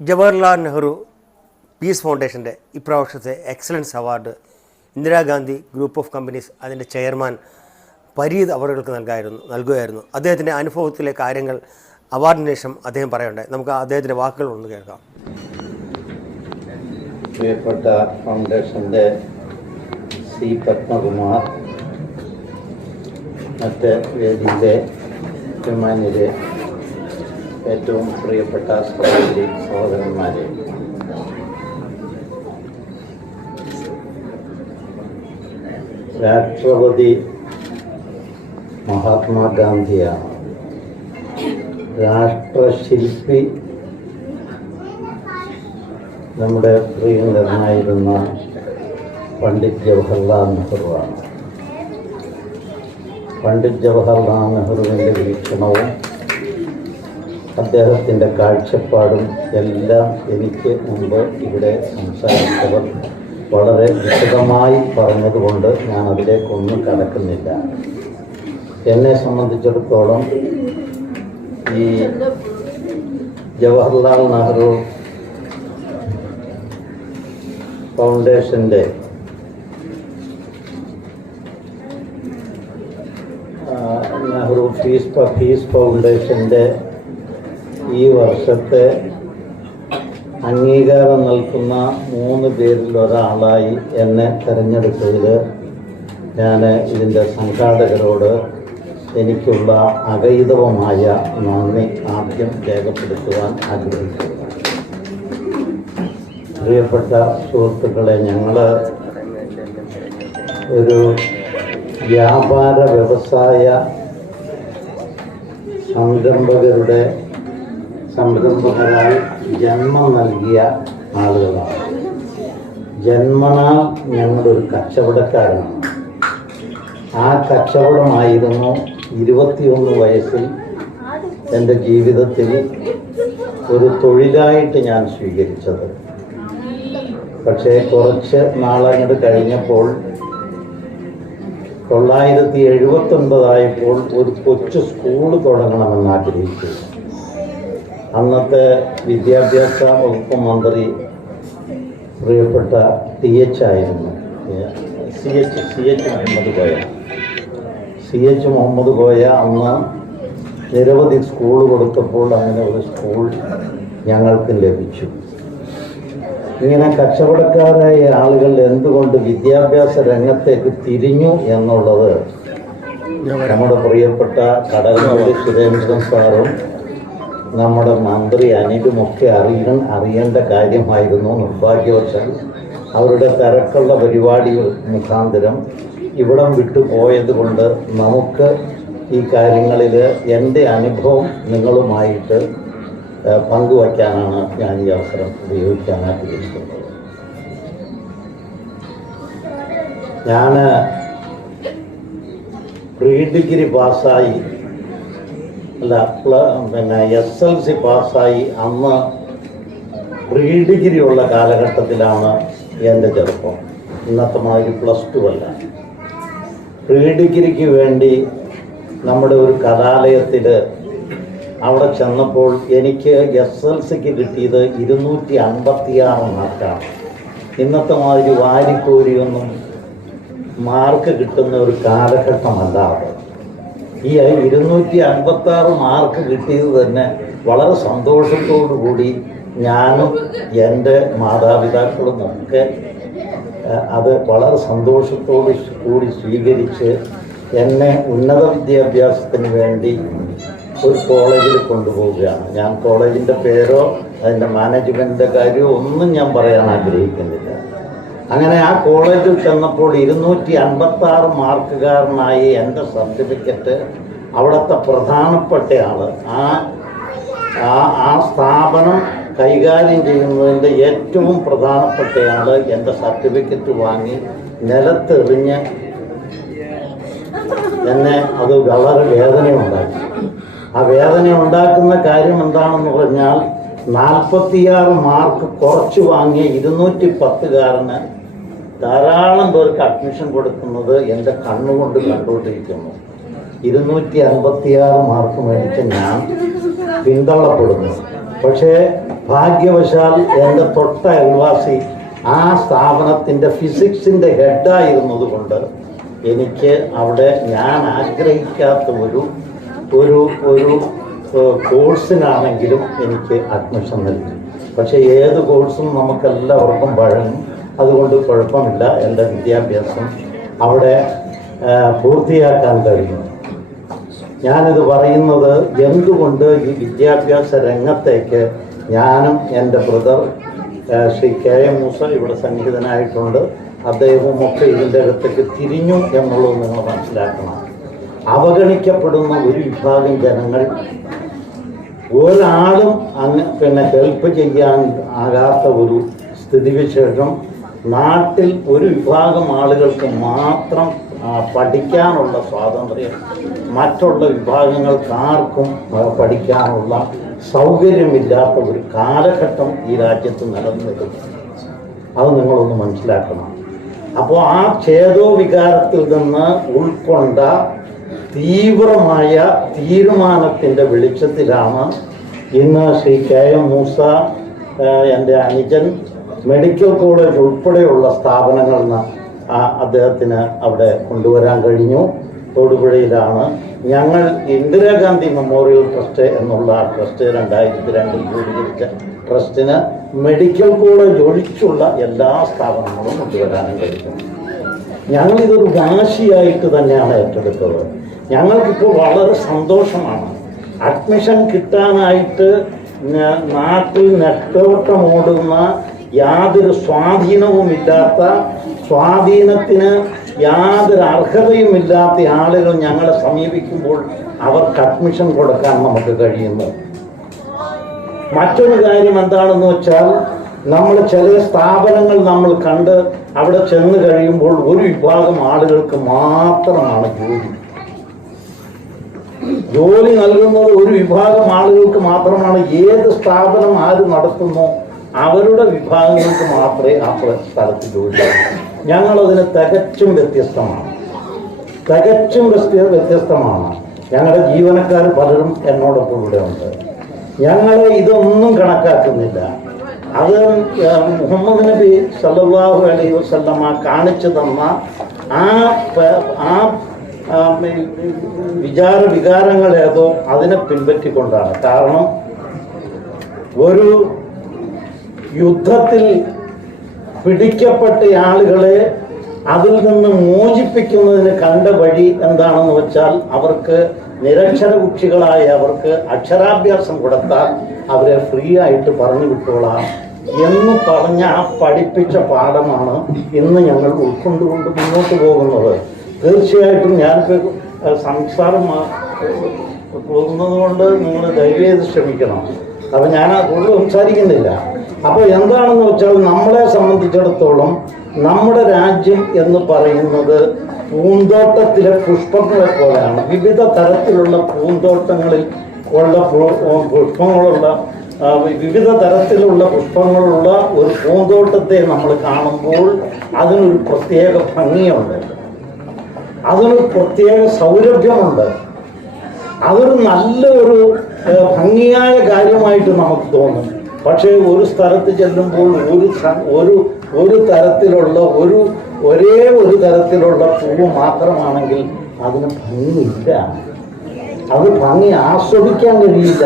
Jawaharlal Nehru piece ഫൗണ്ടേഷൻ്റെ ഇപ്രാവശ്യത്തെ excellence award Indira Gandhi group of companies അതിൻ്റെ chairman Pareeth അവറുകൾക്ക് നൽകുകയായിരുന്നു. അദ്ദേഹത്തിൻ്റെ അനുഭവത്തിലെ കാര്യങ്ങൾ അവാർഡിന് ശേഷം അദ്ദേഹം പറയുണ്ടായി. നമുക്ക് അദ്ദേഹത്തിൻ്റെ വാക്കുകൾ ഒന്ന് കേൾക്കാം. പ്രിയപ്പെട്ട ഫൗണ്ടേഷൻ്റെ സി പത്മകുമാർ, മറ്റ് വേദിയിലെ ബഹുമാന്യരെ, ഏറ്റവും പ്രിയപ്പെട്ട സഹോദരി സഹോദരന്മാരെ, രാഷ്ട്രപതി മഹാത്മാഗാന്ധിയാണ് രാഷ്ട്രശില്പി. നമ്മുടെ പ്രിയങ്കരനായിരുന്ന പണ്ഡിറ്റ് ജവഹർലാൽ നെഹ്റുവാണ്. പണ്ഡിറ്റ് ജവഹർലാൽ നെഹ്റുവിൻ്റെ വീക്ഷണവും അദ്ദേഹത്തിൻ്റെ കാഴ്ചപ്പാടും എല്ലാം എനിക്ക് മുമ്പ് ഇവിടെ സംസാരിച്ചവർ വളരെ വിശദമായി പറഞ്ഞതുകൊണ്ട് ഞാൻ അതിലേക്കൊന്നും കടക്കുന്നില്ല. എന്നെ സംബന്ധിച്ചിടത്തോളം ഈ ജവഹർലാൽ നെഹ്റു ഫൗണ്ടേഷൻ്റെ നെഹ്റു പീസ് ഫൗണ്ടേഷൻ്റെ ഈ വർഷത്തെ അംഗീകാരം നൽകുന്ന 3 പേരിൽ ഒരാളായി എന്നെ തിരഞ്ഞെടുത്തതിൽ ഞാൻ ഇതിൻ്റെ സംഘാടകരോട് എനിക്കുള്ള അഗൈതവമായ നന്ദി ആദ്യം രേഖപ്പെടുത്തുവാൻ ആഗ്രഹിക്കുന്നു. പ്രിയപ്പെട്ട സുഹൃത്തുക്കളെ, ഞങ്ങൾ ഒരു വ്യാപാര വ്യവസായ സംരംഭകരായി ജന്മം നൽകിയ ആളുകളാണ്. ജന്മനാൽ ഞങ്ങളൊരു കച്ചവടക്കാരനാണ്. ആ കച്ചവടമായിരുന്നു 21 വയസ്സിൽ എൻ്റെ ജീവിതത്തിൽ ഒരു തൊഴിലായിട്ട് ഞാൻ സ്വീകരിച്ചത്. പക്ഷേ കുറച്ച് നാളങ്ങോട്ട് കഴിഞ്ഞപ്പോൾ 979 ആയപ്പോൾ ഒരു കൊച്ചു സ്കൂൾ തുടങ്ങണമെന്ന് ആഗ്രഹിച്ചു. അന്നത്തെ വിദ്യാഭ്യാസ വകുപ്പ് മന്ത്രി പ്രിയപ്പെട്ട TH ആയിരുന്നു, CH മുഹമ്മദ് കോയ. അന്ന് നിരവധി സ്കൂൾ കൊടുത്തപ്പോൾ അങ്ങനെ ഒരു സ്കൂൾ ഞങ്ങൾക്ക് ലഭിച്ചു. ഇങ്ങനെ കച്ചവടക്കാരായ ആളുകൾ എന്തുകൊണ്ട് വിദ്യാഭ്യാസ രംഗത്തേക്ക് തിരിഞ്ഞു എന്നുള്ളത് നമ്മുടെ പ്രിയപ്പെട്ട കടകംപള്ളി സുരേന്ദ്രൻ സാറും നമ്മുടെ മന്ത്രി അനിലുമൊക്കെ അറിയേണ്ട കാര്യമായിരുന്നു. നിർഭാഗ്യവശാൽ അവരുടെ തിരക്കുള്ള പരിപാടികൾ മുഖാന്തരം ഇവിടം വിട്ടുപോയത് കൊണ്ട് നമുക്ക് ഈ കാര്യങ്ങളിൽ എൻ്റെ അനുഭവം നിങ്ങളുമായിട്ട് പങ്കുവയ്ക്കാനാണ് ഞാൻ ഈ അവസരം ഉപയോഗിക്കാൻ ആഗ്രഹിക്കുന്നത്. ഞാൻ പ്രീ ഡിഗ്രി പാസ്സായി, SLC പാസ്സായി അന്ന് പ്രീ ഡിഗ്രി ഉള്ള കാലഘട്ടത്തിലാണ് എൻ്റെ ചെറുപ്പം. ഇന്നത്തെ മാതിരി +2 അല്ല. പ്രീ ഡിഗ്രിക്ക് വേണ്ടി നമ്മുടെ ഒരു കലാലയത്തിൽ അവിടെ ചെന്നപ്പോൾ എനിക്ക് SLCക്ക് കിട്ടിയത് 256 മാർക്കാണ്. ഇന്നത്തെ മാതിരി വാരിക്കോരിയൊന്നും മാർക്ക് കിട്ടുന്ന ഒരു കാലഘട്ടമല്ല അത്. ഈ 256 മാർക്ക് കിട്ടിയത് തന്നെ വളരെ സന്തോഷത്തോടു കൂടി ഞാനും എൻ്റെ മാതാപിതാക്കളും ഒക്കെ അത് വളരെ സന്തോഷത്തോടു കൂടി സ്വീകരിച്ച് എന്നെ ഉന്നത വിദ്യാഭ്യാസത്തിന് വേണ്ടി ഒരു കോളേജിൽ കൊണ്ടുപോവുകയാണ്. ഞാൻ കോളേജിൻ്റെ പേരോ അതിൻ്റെ മാനേജ്മെൻറ്റിൻ്റെ കാര്യമോ ഒന്നും ഞാൻ പറയാൻ ആഗ്രഹിക്കുന്നില്ല. അങ്ങനെ ആ കോളേജിൽ ചെന്നപ്പോൾ 256 മാർക്കുകാരനായി എൻ്റെ സർട്ടിഫിക്കറ്റ് അവിടുത്തെ പ്രധാനപ്പെട്ട ആൾ, ആ സ്ഥാപനം കൈകാര്യം ചെയ്യുന്നതിൻ്റെ ഏറ്റവും പ്രധാനപ്പെട്ട ആൾ എൻ്റെ സർട്ടിഫിക്കറ്റ് വാങ്ങി നിലത്തെറിഞ്ഞ് എന്നെ അത് വളരെ വേദനയുണ്ടാക്കി. ആ വേദന ഉണ്ടാക്കുന്ന കാര്യം എന്താണെന്ന് പറഞ്ഞാൽ 46 മാർക്ക് കുറച്ച് വാങ്ങിയ 210കാരന് ധാരാളം പേർക്ക് അഡ്മിഷൻ കൊടുക്കുന്നത് എൻ്റെ കണ്ണുകൊണ്ട് കണ്ടുകൊണ്ടിരിക്കുന്നു. 256 മാർക്ക് മേടിച്ച് ഞാൻ പിന്തള്ളപ്പെടുന്നു. പക്ഷേ ഭാഗ്യവശാൽ എൻ്റെ തൊട്ട അയൽവാസി ആ സ്ഥാപനത്തിൻ്റെ ഫിസിക്സിൻ്റെ ഹെഡായിരുന്നത് കൊണ്ട് എനിക്ക് അവിടെ ഞാൻ ആഗ്രഹിക്കാത്ത ഒരു കോഴ്സിനാണെങ്കിലും എനിക്ക് അഡ്മിഷൻ നൽകി. പക്ഷേ ഏത് കോഴ്സും നമുക്കെല്ലാവർക്കും വഴങ്ങും, അതുകൊണ്ട് കുഴപ്പമില്ല. എൻ്റെ വിദ്യാഭ്യാസം അവിടെ പൂർത്തിയാക്കാൻ കഴിഞ്ഞു. ഞാനിത് പറയുന്നത് എന്തുകൊണ്ട് ഈ വിദ്യാഭ്യാസ രംഗത്തേക്ക് ഞാനും എൻ്റെ brother Shri K M Moosa ഇവിടെ സന്നിഹിതനായിട്ടുണ്ട്, അദ്ദേഹവുമൊക്കെ ഇതിൻ്റെ അകത്തേക്ക് തിരിഞ്ഞു എന്നുള്ളത് നിങ്ങൾ മനസ്സിലാക്കണം. അവഗണിക്കപ്പെടുന്ന ഒരു വിഭാഗം ജനങ്ങൾ ഒരാളും ഹെൽപ്പ് ചെയ്യാൻ ആകാത്ത ഒരു സ്ഥിതിവിശേഷം നാട്ടിൽ ഒരു വിഭാഗം ആളുകൾക്ക് മാത്രം പഠിക്കാനുള്ള സ്വാതന്ത്ര്യം മറ്റുള്ള വിഭാഗങ്ങൾക്ക് ആർക്കും പഠിക്കാനുള്ള സൗകര്യമില്ലാത്ത ഒരു കാലഘട്ടം ഈ രാജ്യത്ത് നിലനിൽക്കുന്നു. അത് നിങ്ങളൊന്ന് മനസ്സിലാക്കണം. അപ്പോൾ ആ ഛേദോ വികാരത്തിൽ നിന്ന് ഉൾക്കൊണ്ട തീവ്രമായ തീരുമാനത്തിൻ്റെ വെളിച്ചത്തിലാണ് ഇന്ന് ശ്രീ കെ എം മൂസ എൻ്റെ അനുജൻ മെഡിക്കൽ കോളേജ് ഉൾപ്പെടെയുള്ള സ്ഥാപനങ്ങൾ അദ്ദേഹത്തിന് അവിടെ കൊണ്ടുവരാൻ കഴിഞ്ഞു. തൊടുപുഴയിലാണ് ഞങ്ങൾ ഇന്ദിരാഗാന്ധി മെമ്മോറിയൽ ട്രസ്റ്റ് എന്നുള്ള ട്രസ്റ്റ് 2002 രൂപീകരിച്ച ട്രസ്റ്റിന് മെഡിക്കൽ കോളേജ് ഒഴിച്ചുള്ള എല്ലാ സ്ഥാപനങ്ങളും കൊണ്ടുവരാനും കഴിഞ്ഞു. ഞങ്ങളിതൊരു വാശിയായിട്ട് തന്നെയാണ് ഏറ്റെടുത്തത്. ഞങ്ങൾക്കിപ്പോൾ വളരെ സന്തോഷമാണ്. അഡ്മിഷൻ കിട്ടാനായിട്ട് നാട്ടിൽ നെട്ടോട്ടമോടുന്ന യാതൊരു സ്വാധീനവുമില്ലാത്ത, സ്വാധീനത്തിന് യാതൊരു അർഹതയുമില്ലാത്ത ആളുകൾ ഞങ്ങളെ സമീപിക്കുമ്പോൾ അവർക്ക് അഡ്മിഷൻ കൊടുക്കാൻ നമുക്ക് കഴിയുന്നു. മറ്റൊരു കാര്യം എന്താണെന്ന് വെച്ചാൽ, നമ്മൾ ചില സ്ഥാപനങ്ങൾ നമ്മൾ കണ്ട് അവിടെ ചെന്ന് കഴിയുമ്പോൾ ഒരു വിഭാഗം ആളുകൾക്ക് മാത്രമാണ് ജോലി നൽകുന്നത്. ഒരു വിഭാഗം ആളുകൾക്ക് മാത്രമാണ്. ഏത് സ്ഥാപനം ആര് നടത്തുന്നു അവരുടെ വിഭാഗങ്ങൾക്ക് മാത്രമേ ആ സ്ഥലത്ത് ജോലി. ഞങ്ങളതിന് തികച്ചും വ്യത്യസ്തമാണ്. ഞങ്ങളുടെ ജീവനക്കാർ പലരും എന്നോടൊപ്പം ഇവിടെ ഉണ്ട്. ഞങ്ങൾ ഇതൊന്നും കണക്കാക്കുന്നില്ല. അത് മുഹമ്മദ് നബി സല്ലല്ലാഹു അലൈഹി വസല്ലമ കാണിച്ചു തന്ന ആ വികാരങ്ങൾ ഏതോ അതിനെ പിൻപറ്റിക്കൊണ്ടാണ്. കാരണം ഒരു യുദ്ധത്തിൽ പിടിക്കപ്പെട്ട ആളുകളെ അതിൽ നിന്ന് മോചിപ്പിക്കുന്നതിന് കണ്ട വഴി എന്താണെന്ന് വെച്ചാൽ, അവർക്ക് നിരക്ഷര കുട്ടികളായ അവർക്ക് അക്ഷരാഭ്യാസം കൊടുത്താൽ അവരെ ഫ്രീ ആയിട്ട് പറഞ്ഞു വിട്ടോളാം എന്ന് പറഞ്ഞ ആ പഠിപ്പിച്ച പാഠമാണ് ഇന്ന് ഞങ്ങൾ ഉൾക്കൊണ്ടുകൊണ്ട് മുന്നോട്ട് പോകുന്നത്. തീർച്ചയായിട്ടും ഞാനിപ്പോൾ സംസാരം പോകുന്നത് കൊണ്ട് നിങ്ങൾ ദയവേത് ശ്രമിക്കണം. അപ്പം ഞാൻ കൂടുതൽ സംസാരിക്കുന്നില്ല. അപ്പോൾ എന്താണെന്ന് വെച്ചാൽ, നമ്മളെ സംബന്ധിച്ചിടത്തോളം നമ്മുടെ രാജ്യം എന്ന് പറയുന്നത് പൂന്തോട്ടത്തിലെ പുഷ്പങ്ങളെ പോലെയാണ്. വിവിധ തരത്തിലുള്ള പൂന്തോട്ടങ്ങളിൽ ഉള്ള വിവിധ തരത്തിലുള്ള പുഷ്പങ്ങളുള്ള ഒരു പൂന്തോട്ടത്തെ നമ്മൾ കാണുമ്പോൾ അതിനൊരു പ്രത്യേക ഭംഗിയുണ്ട്, അതിനൊരു പ്രത്യേക സൗരഭ്യമുണ്ട്. അതൊരു നല്ലൊരു ഭംഗിയായ കാര്യമായിട്ട് നമുക്ക് തോന്നും. പക്ഷേ ഒരു സ്ഥലത്ത് ചെല്ലുമ്പോൾ ഒരു തരത്തിലുള്ള ഒരേ ഒരു തരത്തിലുള്ള പൂവ് മാത്രമാണെങ്കിൽ അതിന് ഭംഗിയില്ല, അത് ഭംഗി ആസ്വദിക്കാൻ കഴിയില്ല.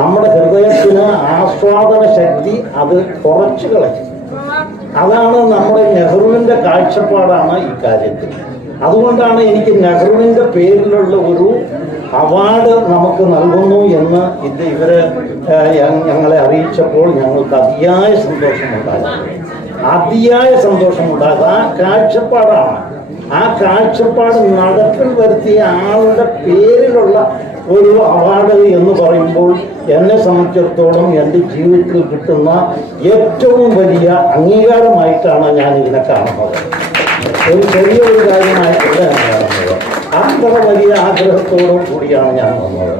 നമ്മുടെ ഹൃദയത്തിന് ആസ്വാദന ശക്തി അത് കുറച്ച് കളയും. അതാണ് നമ്മുടെ നെഹ്റുവിൻ്റെ കാഴ്ചപ്പാടാണ് ഈ കാര്യത്തിൽ. അതുകൊണ്ടാണ് എനിക്ക് നെഹ്റുവിൻ്റെ പേരിലുള്ള ഒരു അവാർഡ് നമുക്ക് നൽകുന്നു എന്ന് ഇവര് ഞങ്ങളെ അറിയിച്ചപ്പോൾ ഞങ്ങൾക്ക് അതിയായ സന്തോഷമുണ്ടാകും. ആ കാഴ്ചപ്പാടാണ്. ആ കാഴ്ചപ്പാട് നടപ്പിൽ വരുത്തിയ ആളുടെ പേരിലുള്ള ഒരു അവാർഡ് എന്ന് പറയുമ്പോൾ എന്നെ സംബന്ധിച്ചിടത്തോളം എൻ്റെ ജീവിതത്തിൽ കിട്ടുന്ന ഏറ്റവും വലിയ അംഗീകാരമായിട്ടാണ് ഞാൻ ഇതിനെ കാണുന്നത്. ഒരു ചെറിയൊരു കാര്യമായിട്ടല്ല ഞാൻ കാണുന്നത്. അത്ര വലിയ ആഗ്രഹത്തോടും കൂടിയാണ് ഞാൻ വന്നത്.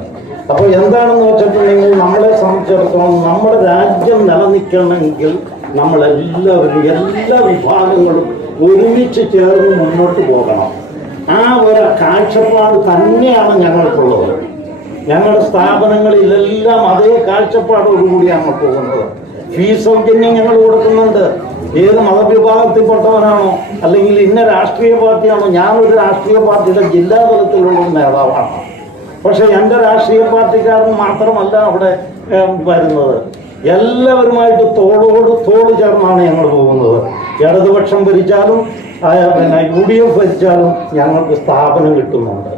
അപ്പോൾ എന്താണെന്ന് വെച്ചിട്ടുണ്ടെങ്കിൽ, നമ്മളെ സംബന്ധിച്ചിടത്തോളം നമ്മുടെ രാജ്യം നിലനിൽക്കണമെങ്കിൽ നമ്മളെല്ലാവരും എല്ലാ വിഭാഗങ്ങളും ഒരുമിച്ച് ചേർന്ന് മുന്നോട്ട് പോകണം. ആ ഒരു കാഴ്ചപ്പാട് തന്നെയാണ് ഞങ്ങൾക്കുള്ളത്. ഞങ്ങളുടെ സ്ഥാപനങ്ങളിലെല്ലാം അതേ കാഴ്ചപ്പാടോടുകൂടിയാണ് പോകുന്നത്. ഫീസ് സൗജന്യം ഞങ്ങൾ കൊടുക്കുന്നുണ്ട്. ഏത് മതവിഭാഗത്തിൽപ്പെട്ടവനാണോ അല്ലെങ്കിൽ ഇന്ന രാഷ്ട്രീയ പാർട്ടിയാണോ, ഞാനൊരു രാഷ്ട്രീയ പാർട്ടിയുടെ ജില്ലാ തലത്തിലുള്ള നേതാവാണ്. പക്ഷെ എൻ്റെ രാഷ്ട്രീയ പാർട്ടിക്കാരൻ മാത്രമല്ല അവിടെ വരുന്നത്. എല്ലാവരുമായിട്ട് തോളോട് തോൾ ചേർന്നാണ് ഞങ്ങൾ പോകുന്നത്. ഇടതുപക്ഷം ഭരിച്ചാലും UDF ഭരിച്ചാലും ഞങ്ങൾക്ക് സ്ഥാപനം കിട്ടുന്നുണ്ട്.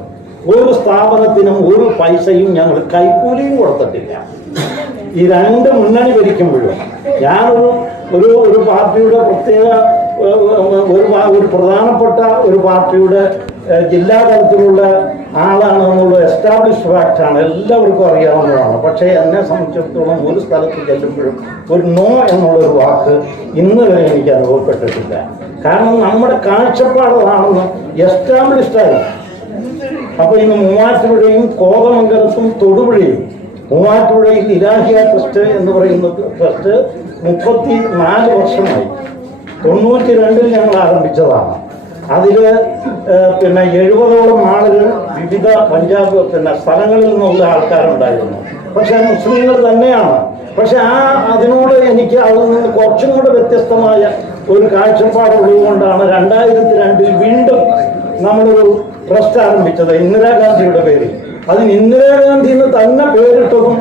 ഒരു സ്ഥാപനത്തിനും ഒരു പൈസയും ഞങ്ങൾ കൈക്കൂലിയും കൊടുത്തിട്ടില്ല. ഈ രണ്ട് മുന്നണി ഭരിക്കുമ്പോഴും ഒരു പാർട്ടിയുടെ പ്രത്യേക ഒരു പ്രധാനപ്പെട്ട ഒരു പാർട്ടിയുടെ ജില്ലാ തലത്തിലുള്ള ആളാണെന്നുള്ള എസ്റ്റാബ്ലിഷ്ഡ് ഫാക്റ്റാണ്, എല്ലാവർക്കും അറിയാവുന്നതാണ്. പക്ഷേ എന്നെ സംബന്ധിച്ചിടത്തോളം ഒരു സ്ഥലത്ത് ചെല്ലുമ്പോഴും ഒരു നോ എന്നുള്ളൊരു വാക്ക് ഇന്ന് വരെ എനിക്ക് അനുഭവപ്പെട്ടിട്ടില്ല. കാരണം നമ്മുടെ കാഴ്ചപ്പാടാണെന്ന് എസ്റ്റാബ്ലിഷ്ഡായി. അപ്പോൾ ഇന്ന് മൂവാറ്റുപുഴയും കോതമംഗലത്തും തൊടുപുഴയും, മൂവാറ്റുപുഴയിൽ ഇലാഹിയ ട്രസ്റ്റ് എന്ന് പറയുന്ന ട്രസ്റ്റ് 34 വർഷമായി. 92-ൽ ഞങ്ങൾ ആരംഭിച്ചതാണ്. അതിൽ 70ഓളം ആളുകൾ വിവിധ പഞ്ചാബ് സ്ഥലങ്ങളിൽ നിന്നുള്ള ആൾക്കാരുണ്ടായിരുന്നു. പക്ഷെ മുസ്ലിങ്ങൾ തന്നെയാണ്. പക്ഷെ അതിനോട് എനിക്ക് അതിൽ നിന്ന് കുറച്ചും കൂടെ വ്യത്യസ്തമായ ഒരു കാഴ്ചപ്പാടുള്ളതുകൊണ്ടാണ് 2002-ൽ വീണ്ടും നമ്മളൊരു ട്രസ്റ്റ് ആരംഭിച്ചത് ഇന്ദിരാഗാന്ധിയുടെ പേരിൽ. അതിന് ഇന്ദിരാഗാന്ധി എന്ന് തന്നെ പേരിട്ടതും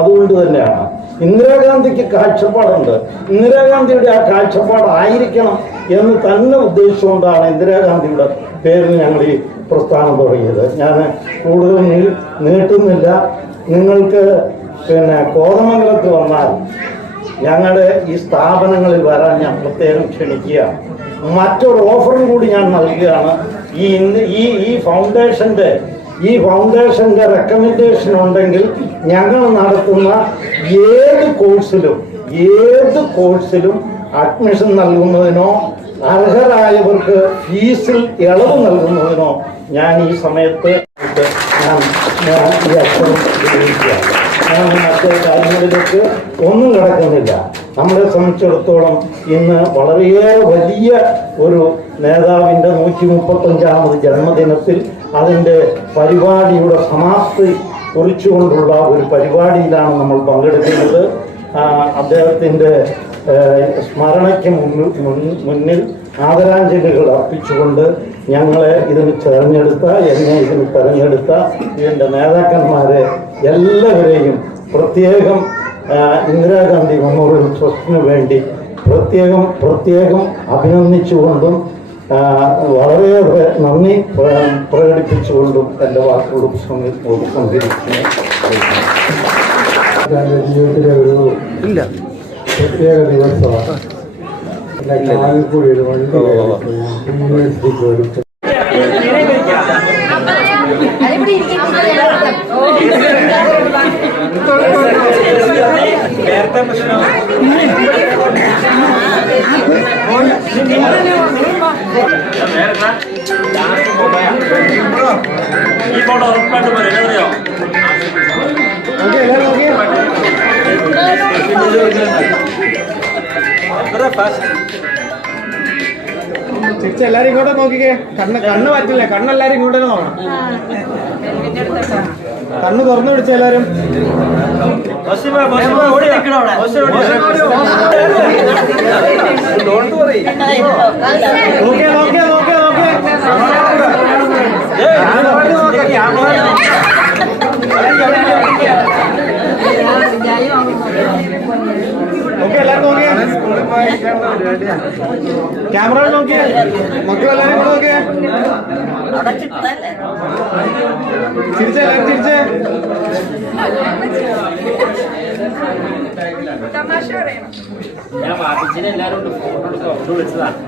അതുകൊണ്ട് തന്നെയാണ്. ഇന്ദിരാഗാന്ധിക്ക് കാഴ്ചപ്പാടുണ്ട്. ഇന്ദിരാഗാന്ധിയുടെ ആ കാഴ്ചപ്പാടായിരിക്കണം എന്ന് തന്നെ ഉദ്ദേശിച്ചുകൊണ്ടാണ് ഇന്ദിരാഗാന്ധിയുടെ പേരിൽ ഞങ്ങൾ ഈ പ്രസ്ഥാനം തുടങ്ങിയത്. ഞാൻ കൂടുതൽ നീട്ടുന്നില്ല. നിങ്ങൾക്ക് കോതമംഗലത്ത് വന്നാൽ ഞങ്ങളുടെ ഈ സ്ഥാപനങ്ങളിൽ വരാൻ ഞാൻ പ്രത്യേകം ക്ഷണിക്കുകയാണ്. മറ്റൊരു ഓഫറും കൂടി ഞാൻ നൽകുകയാണ്. ഈ ഫൗണ്ടേഷന്റെ റെക്കമെൻഡേഷൻ ഉണ്ടെങ്കിൽ ഞങ്ങൾ നടത്തുന്ന ഏത് കോഴ്സിലും അഡ്മിഷൻ നൽകുന്നതിനോ അർഹരായവർക്ക് ഫീസിൽ ഇളവ് നൽകുന്നതിനോ ഞാൻ ഈ സമയത്ത് ഈ അക്ഷരം ഉപയോഗിക്കുകയാണ്. ഞാൻ മറ്റേ കാര്യങ്ങളിലേക്ക് ഒന്നും കിടക്കുന്നില്ല. നമ്മളെ സംബന്ധിച്ചിടത്തോളം ഇന്ന് വളരെയേറെ വലിയ ഒരു നേതാവിൻ്റെ 135ാമത് ജന്മദിനത്തിൽ അതിൻ്റെ പരിപാടിയുടെ സമാപ്തി കുറിച്ചുകൊണ്ടുള്ള ഒരു പരിപാടിയിലാണ് നമ്മൾ പങ്കെടുക്കുന്നത്. അദ്ദേഹത്തിൻ്റെ സ്മരണയ്ക്ക് മുന്നിൽ ആദരാഞ്ജലികൾ അർപ്പിച്ചുകൊണ്ട് എന്നെ ഇതിന് തെരഞ്ഞെടുത്ത ഇതിൻ്റെ നേതാക്കന്മാരെ എല്ലാവരെയും പ്രത്യേകം ഇന്ദിരാഗാന്ധി മെമ്മോറിയൽ ട്രസ്റ്റിന് വേണ്ടി പ്രത്യേകം അഭിനന്ദിച്ചുകൊണ്ടും വളരെയേറെ നന്ദി പ്രകടിപ്പിച്ചുകൊണ്ടും എൻ്റെ വാക്കുകൾ സംഹരിക്കുന്നു. ജീവിതത്തിലെ ഒരു പ്രത്യേക ദിവസമാണ്. കൂടി ഒരു വണ്ടി യൂണിവേഴ്സിറ്റിക്ക് ഒരു ഈ ഫോട്ടോ ഉറപ്പായിട്ട് പറയാം. എല്ലാരും ഇങ്ങോട്ട് നോക്കിക്കേ. കണ്ണ് പറ്റില്ല. കണ്ണെല്ലാരും ഇങ്ങോട്ടേ നോക്കണം. കണ്ണ് തുറന്നു പിടിച്ച എല്ലാരും. നോക്കിയാ എല്ലാരും നോക്കിയേ. ക്യാമറ നോക്കിയേ. മക്കളെല്ലാരും നോക്കിയേ. ചിരിച്ചേ. എല്ലാരും ചിരിച്ചേ. ഞാൻ വാപ്പിച്ചിനെ എല്ലാരും ഫോട്ടോ എടുക്കാൻ വിളിച്ചതാണ്.